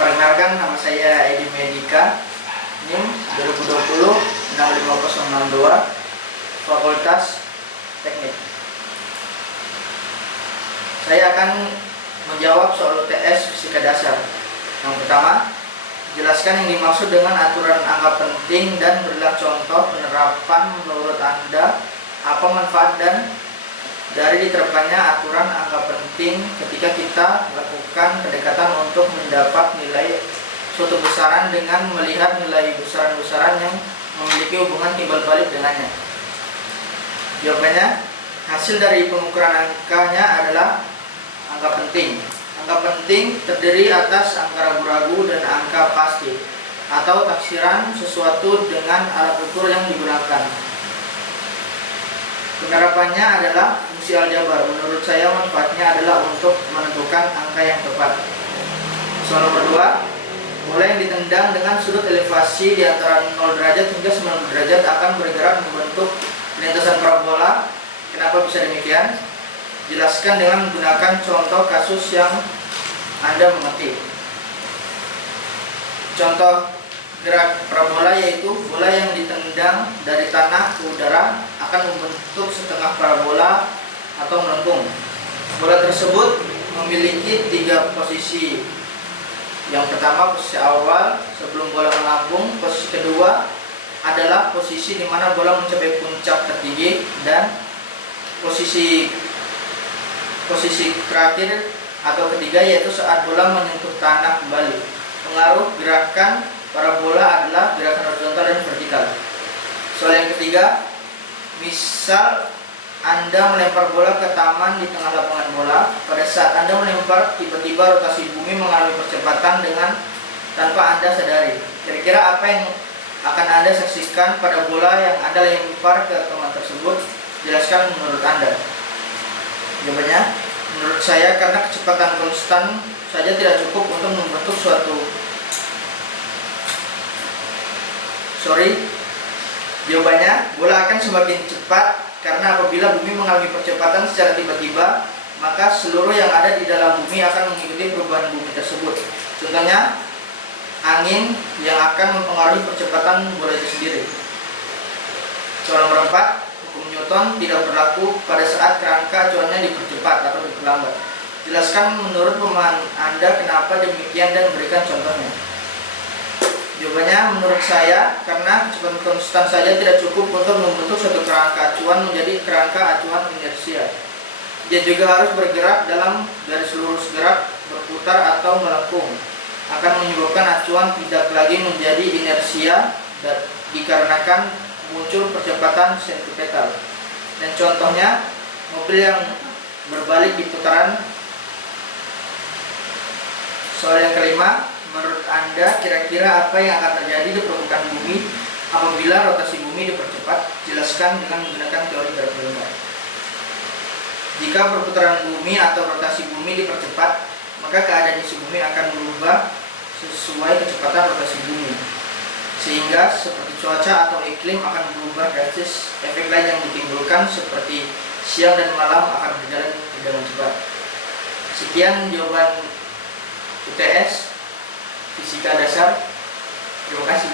Perkenalkan, nama saya Edi Medika, NIM 2020-65062, Fakultas Teknik. Saya akan menjawab soal UTS Fisika Dasar. Yang pertama, jelaskan yang dimaksud dengan aturan angka penting dan berilah contoh penerapan menurut Anda, apa manfaat dan dari diterapkannya aturan angka penting ketika kita melakukan pendekatan untuk mendapat nilai suatu besaran dengan melihat nilai besaran-besaran yang memiliki hubungan timbal balik dengannya. Jawabannya, hasil dari pengukuran angkanya adalah angka penting. Angka penting terdiri atas angka ragu-ragu dan angka pasti atau taksiran sesuatu dengan alat ukur yang digunakan. Penerapannya adalah fungsi aljabar. Menurut saya manfaatnya adalah untuk menentukan angka yang tepat. Soal nomor 2, bola yang ditendang dengan sudut elevasi di antara 0 derajat hingga 90 derajat akan bergerak membentuk lintasan parabola. Kenapa bisa demikian? Jelaskan dengan menggunakan contoh kasus yang Anda mengerti. Contoh gerak parabola yaitu bola yang ditendang dari tanah ke udara akan membentuk setengah parabola atau melengkung. Bola tersebut memiliki 3 posisi. Yang pertama, posisi awal sebelum bola melambung. Posisi kedua adalah posisi di mana bola mencapai puncak tertinggi, dan posisi terakhir atau ketiga yaitu saat bola menyentuh tanah kembali. Pengaruh gerakan parabola adalah gerakan horizontal dan vertikal. Soal yang ketiga, misal Anda melempar bola ke taman di tengah lapangan bola. Pada saat Anda melempar, tiba-tiba rotasi bumi mengalami percepatan tanpa Anda sadari. Kira-kira apa yang akan Anda saksikan pada bola yang Anda lempar ke teman tersebut? Jelaskan menurut Anda. Jawabannya, menurut saya karena kecepatan konstan saja tidak cukup untuk membentuk Jawabannya, bola akan semakin cepat karena apabila bumi mengalami percepatan secara tiba-tiba, maka seluruh yang ada di dalam bumi akan mengikuti perubahan bumi tersebut. Contohnya, angin yang akan mempengaruhi percepatan bola itu sendiri. Soal nomor 4, hukum Newton tidak berlaku pada saat kerangka acuannya dipercepat atau diperlambat. Jelaskan menurut pemahaman Anda kenapa demikian dan berikan contohnya. Jawabannya, menurut saya karena kecepatan konstan saja tidak cukup untuk membentuk suatu kerangka acuan menjadi kerangka acuan inersia. Dia juga harus bergerak dalam garis lurus, gerak, berputar atau melengkung. Akan menyebabkan acuan tidak lagi menjadi inersia dan dikarenakan muncul percepatan sentripetal. Dan contohnya, mobil yang berbalik di putaran. Soal yang kelima, menurut Anda kira-kira apa yang akan terjadi di permukaan bumi apabila rotasi bumi dipercepat? Jelaskan dengan menggunakan teori gerak lingkar. Jika perputaran bumi atau rotasi bumi dipercepat, maka keadaan isi bumi akan berubah sesuai kecepatan rotasi bumi, sehingga seperti cuaca atau iklim akan berubah drastis. Efek lain yang ditimbulkan seperti siang dan malam akan berjalan dengan cepat. Sekian jawaban UTS Fisika Dasar. Terima kasih.